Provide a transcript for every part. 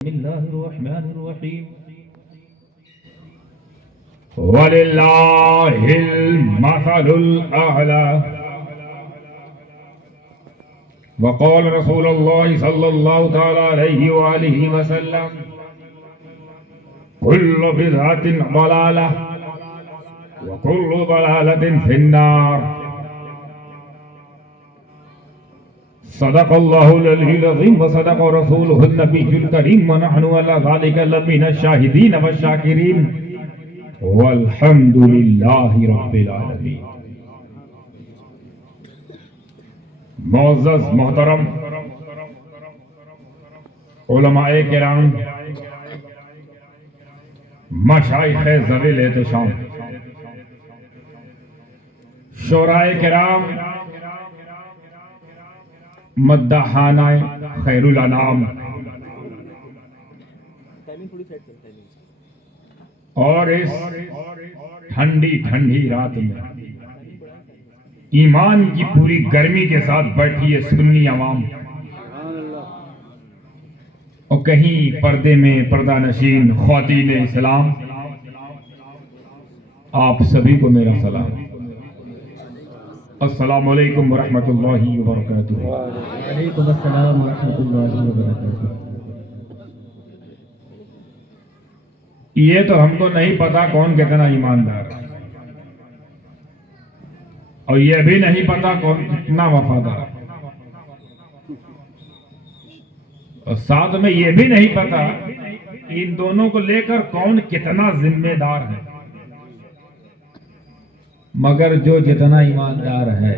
بسم الله الرحمن الرحيم ولله المثل الأعلى وقال رسول الله صلى الله تعالى عليه وآله وسلم كل بدعة ضلالة وكل ضلالة في النار صدق الله العلي العظيم وصدق رسوله النبي الكريم ونحن على ذلك لمن الشاهدين والشاكرين والحمد لله رب العالمين. معزز محترم علماء کرام، مشائخ ذویل احتشام، شورائے کرام، مداحانہ خیر الانام، اور اس ٹھنڈی ٹھنڈی رات میں ایمان کی پوری گرمی کے ساتھ بیٹھی ہے سنی عوام، اور کہیں پردے میں پردہ نشین خواتین اسلام، آپ سبھی کو میرا سلام، السلام علیکم ورحمۃ اللہ وبرکاتہ۔ وعلیکم السلام ورحمۃ اللہ وبرکاتہ۔ یہ تو ہم کو نہیں پتا کون کتنا ایماندار ہے، اور یہ بھی نہیں پتا کون کتنا وفادار ہے، اور ساتھ میں یہ بھی نہیں پتا ان دونوں کو لے کر کون کتنا ذمہ دار ہے، مگر جو جتنا ایماندار ہے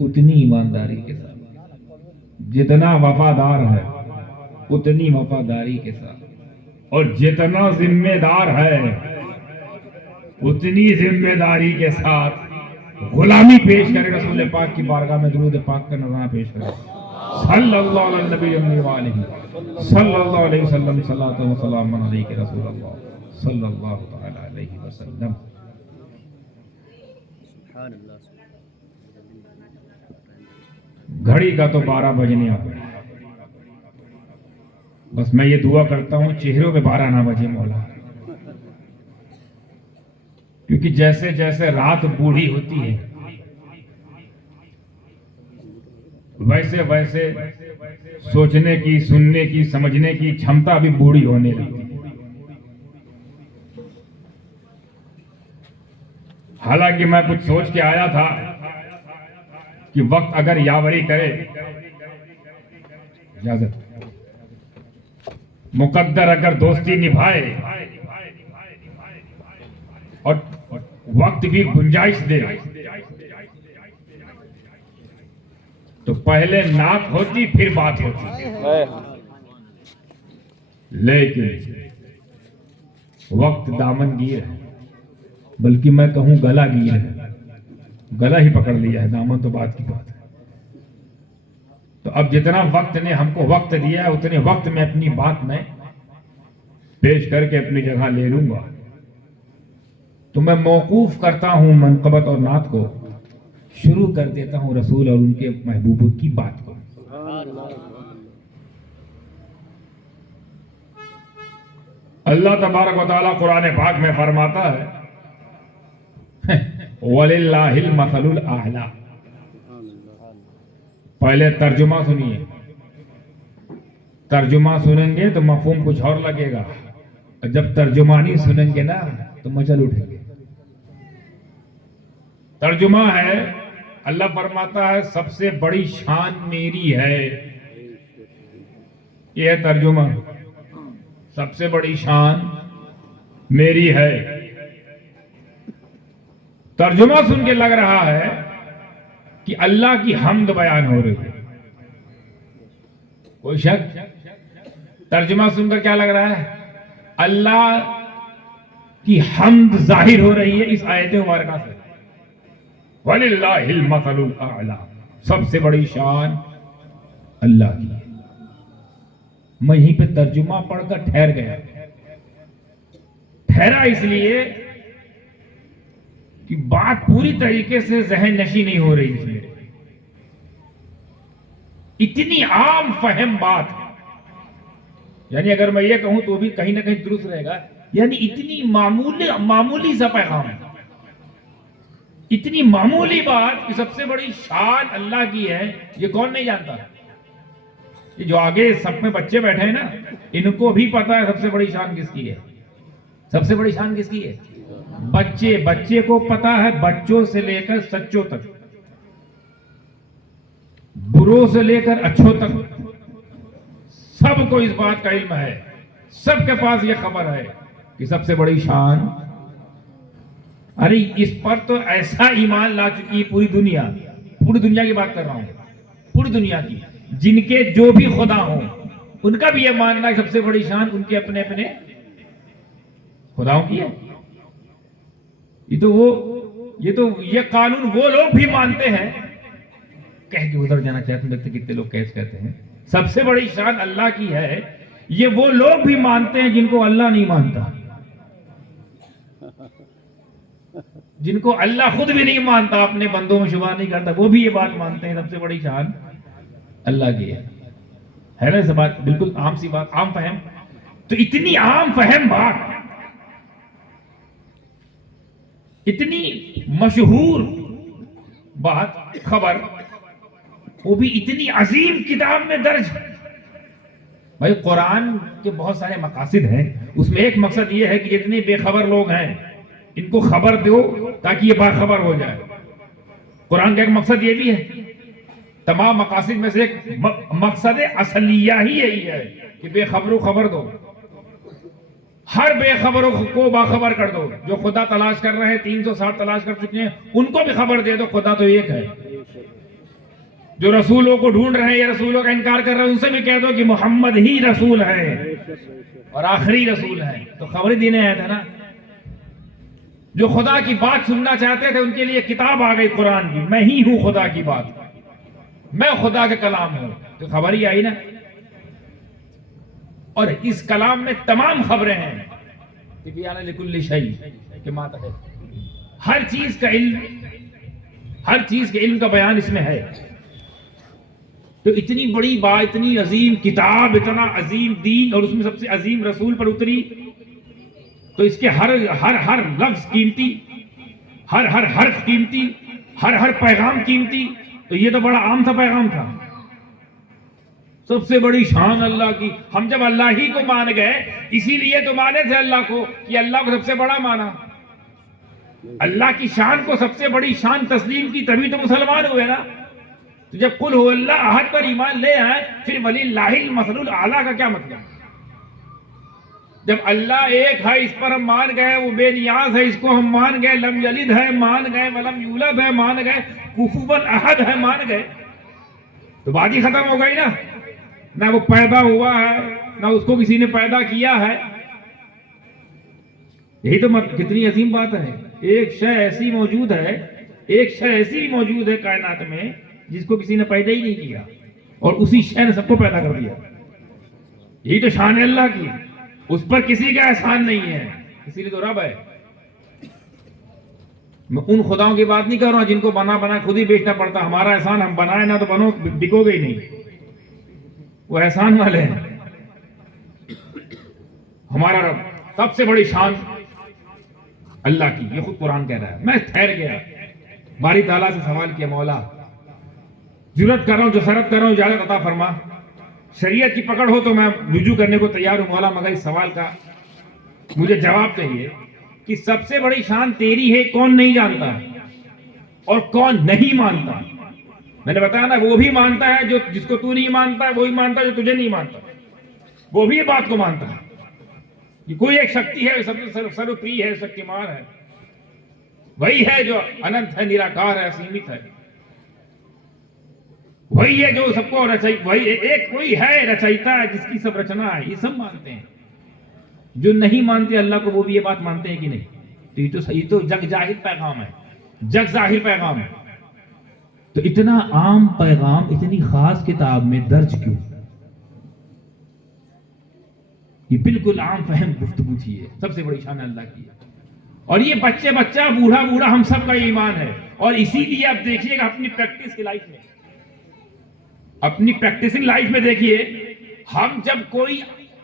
اتنی ایمانداری کے ساتھ، جتنا وفادار ہے اتنی وفاداری کے ساتھ، اور جتنا ذمہ دار ہے اتنی ذمہ داری کے ساتھ غلامی پیش کرے۔ رسول پاک کی بارگاہ میں درود پاک کا نذرانہ پیش کرے، صلی اللہ علیہ نبی وآلہ صلی اللہ علیہ وسلم، صلاۃ و سلام علیک رسول اللہ صلی اللہ تعالی علیہ وسلم۔ گھڑی کا تو 12 بجنے آ گئے، بس میں یہ دعا کرتا ہوں چہروں پہ 12 نہ بجے مولا، کیونکہ جیسے جیسے رات بوڑھی ہوتی ہے ویسے ویسے سوچنے کی، سننے کی، سمجھنے کی چھمتا بھی بوڑھی ہونے لگتی ہے۔ حالانکہ میں کچھ سوچ کے آیا تھا کہ وقت اگر یاوری کرے، اجازت مقدر اگر دوستی نبھائے اور وقت بھی گنجائش دے تو پہلے نعت ہوتی پھر بات ہوتی، لیکن وقت دامن گیر ہے، بلکہ میں کہوں گلا گیر ہے، گلا ہی پکڑ لیا ہے، دامن تو بات کی بات ہے۔ تو اب جتنا وقت نے ہم کو وقت دیا ہے اتنے وقت میں اپنی بات میں پیش کر کے اپنی جگہ لے لوں گا، تو میں موقوف کرتا ہوں منقبت اور نعت کو، شروع کر دیتا ہوں رسول اور ان کے محبوبوں کی بات کو۔ اللہ تبارک و تعالیٰ قرآن پاک میں فرماتا ہے وَلِلَّهِ الْمَثَلُ الْأَعْلَى۔ پہلے ترجمہ سنیے، ترجمہ سنیں گے تو مفہوم کچھ اور لگے گا، اور جب ترجمانی سنیں گے نا تو مچل اٹھیں گے۔ ترجمہ ہے، اللہ فرماتا ہے سب سے بڑی شان میری ہے، یہ ہے ترجمہ، سب سے بڑی شان میری ہے۔ ترجمہ سن کے لگ رہا ہے کہ اللہ کی حمد بیان ہو رہی ہے، کوئی شک؟ ترجمہ سن کر کیا لگ رہا ہے؟ اللہ کی حمد ظاہر ہو رہی ہے اس آیت مبارکہ سے، وَلِلَّهِ الْمَثَلُ الْأَعْلَى، سب سے بڑی شان اللہ کی ہے۔ میں یہیں پہ ترجمہ پڑھ کر ٹھہر گیا، ٹھہرا اس لیے کہ بات پوری طریقے سے ذہن نشی نہیں ہو رہی تھی، اتنی عام فہم بات یعنی اگر میں یہ کہوں تو بھی کہیں نہ کہیں درست رہے گا. یعنی اتنی معمولی سا پیغام ہے, اتنی معمولی بات کہ سب سے بڑی شان اللہ کی ہے, یہ کون نہیں جانتا؟ یہ جو آگے سب میں بچے بیٹھے ہیں نا, ان کو بھی پتا ہے سب سے بڑی شان کس کی ہے. سب سے بڑی شان کس کی ہے؟ بچے کو پتا ہے, بچوں سے لے کر سچوں تک, بروں سے لے کر اچھوں تک, سب کو اس بات کا علم ہے. سب کے پاس یہ خبر ہے کہ سب سے بڑی شان, ارے اس پر تو ایسا ایمان لا چکی پوری دنیا کی بات کر رہا ہوں, پوری دنیا کی, جن کے جو بھی خدا ہوں ان کا بھی یہ ماننا ہے سب سے بڑی شان ان کے اپنے اپنے خداؤں کی ہے. یہ قانون وہ لوگ بھی مانتے ہیں, کہہ کے ادھر جانا چاہتے ہیں, دیکھتے کتنے لوگ کیسے کہتے ہیں سب سے بڑی شان اللہ کی ہے. یہ وہ لوگ بھی مانتے ہیں جن کو اللہ نہیں مانتا, جن کو اللہ خود بھی نہیں مانتا, اپنے بندوں میں شمار نہیں کرتا, وہ بھی یہ بات مانتے ہیں سب سے بڑی شان اللہ کی ہے نا. یہ بات بالکل عام سی بات, عام فہم. تو اتنی عام فہم بات, اتنی مشہور بات, خبر, وہ بھی اتنی عظیم کتاب میں درج. بھائی قرآن کے بہت سارے مقاصد ہیں, اس میں ایک مقصد یہ ہے کہ جتنے بے خبر لوگ ہیں ان کو خبر دو تاکہ یہ باخبر ہو جائے. قرآن کا ایک مقصد یہ بھی ہے, تمام مقاصد میں سے ایک مقصد اصلیہ ہی یہی ہے کہ بے خبروں خبر دو, ہر بے خبروں کو باخبر کر دو. جو خدا تلاش کر رہے ہیں 360 تلاش کر چکے ہیں ان کو بھی خبر دے دو خدا تو ایک ہے. جو رسولوں کو ڈھونڈ رہے ہیں یا رسولوں کا انکار کر رہے ہیں ان سے بھی کہہ دو کہ محمد ہی رسول ہے اور آخری رسول ہے. تو خبر دینے آیا تھا نا. جو خدا کی بات سننا چاہتے تھے ان کے لیے کتاب آ گئی قرآن کی, میں ہی ہوں خدا کی بات, میں خدا کا کلام ہوں, تو خبر ہی آئی نا. اور اس کلام میں تمام خبریں ہیں, تبیان لکل شیء کہ ما تحت, ہر چیز کا علم, ہر چیز کے علم کا بیان اس میں ہے. تو اتنی بڑی بات, اتنی عظیم کتاب, اتنا عظیم دین, اور اس میں سب سے عظیم رسول پر اتری, تو اس کے ہر لفظ قیمتی, ہر حرف قیمتی, ہر پیغام قیمتی. تو یہ تو بڑا عام سا پیغام تھا. سب سے بڑی شان اللہ کی. ہم جب اللہ ہی کو مان گئے, اسی لیے تو مانے تھے اللہ کو کہ اللہ کو سب سے بڑا مانا, اللہ کی شان کو سب سے بڑی شان تسلیم کی, تبھی تو مسلمان ہوئے نا. تو جب قل هو اللہ احد پر ایمان لے آئے, پھر وللہ المثل الاعلیٰ کا کیا مطلب؟ جب اللہ ایک ہے اس پر ہم مان گئے, وہ بے نیاز ہے اس کو ہم مان گئے, لم یلد ہے مان گئے, ولم یولد ہے مان گئے, کفوا احد ہے مان گئے, تو بات ہی ختم ہو گئی نا. نہ وہ پیدا ہوا ہے, نہ اس کو کسی نے پیدا کیا ہے. یہی تو کتنی عظیم بات ہے. ایک شے ایسی موجود ہے, ایک شے ایسی بھی موجود ہے کائنات میں جس کو کسی نے پیدا ہی نہیں کیا, اور اسی شے نے سب کو پیدا کر دیا. یہی تو شان ہے اللہ کی, اس پر کسی کا احسان نہیں ہے, اسی لیے تو رب ہے. میں ان خداؤں کی بات نہیں کر رہا ہوں جن کو بنا خود ہی بیچنا پڑتا. ہمارا احسان, ہم بنائے نہ تو بنو, بکو گے ہی نہیں, وہ احسان والے ہیں. ہمارا رب سب سے بڑی شان اللہ کی, یہ خود قرآن کہہ رہا ہے. میں ٹھہر گیا, باری تعالیٰ سے سوال کیا, مولا جرات کر رہا ہوں, جسارت کر رہا ہوں, اجازت عطا فرما. شریعت کی پکڑ ہو تو میں رجوع کرنے کو تیار ہوں مولا, مگر اس سوال کا مجھے جواب چاہیے کہ سب سے بڑی شان تیری ہے, کون نہیں جانتا اور کون نہیں مانتا. میں نے بتایا نا, وہ بھی مانتا ہے جو جس کو تو نہیں مانتا ہے, وہی مانتا ہے جو تجھے نہیں مانتا, وہ بھی یہ بات کو مانتا ہے کہ کوئی ایک شکتی ہے, سب سروپری ہے, شکتیمان ہے, وہی ہے جو اننت ہے, نراکار ہے, اسیمت ہے, وہی ہے جو سب کو وہی ایک کوئی ہے رچیتا ہے جس کی سب رچنا ہے. یہ سب مانتے ہیں. جو نہیں مانتے اللہ کو وہ بھی یہ بات مانتے ہیں کہ نہیں. تو یہ تو جگ ظاہر پیغام ہے, جگ ظاہر پیغام ہے. تو اتنا عام پیغام اتنی خاص کتاب میں درج کیوں؟ یہ بالکل عام فہم گفتگو تھی. ہے سب سے بڑی شان اللہ کی ہے. اور یہ بچہ بوڑھا ہم سب کا ایمان ہے. اور اسی لیے آپ دیکھیے گا اپنی پریکٹس کی لائف میں, اپنی پریکٹسنگ لائف میں دیکھیے, ہم جب کوئی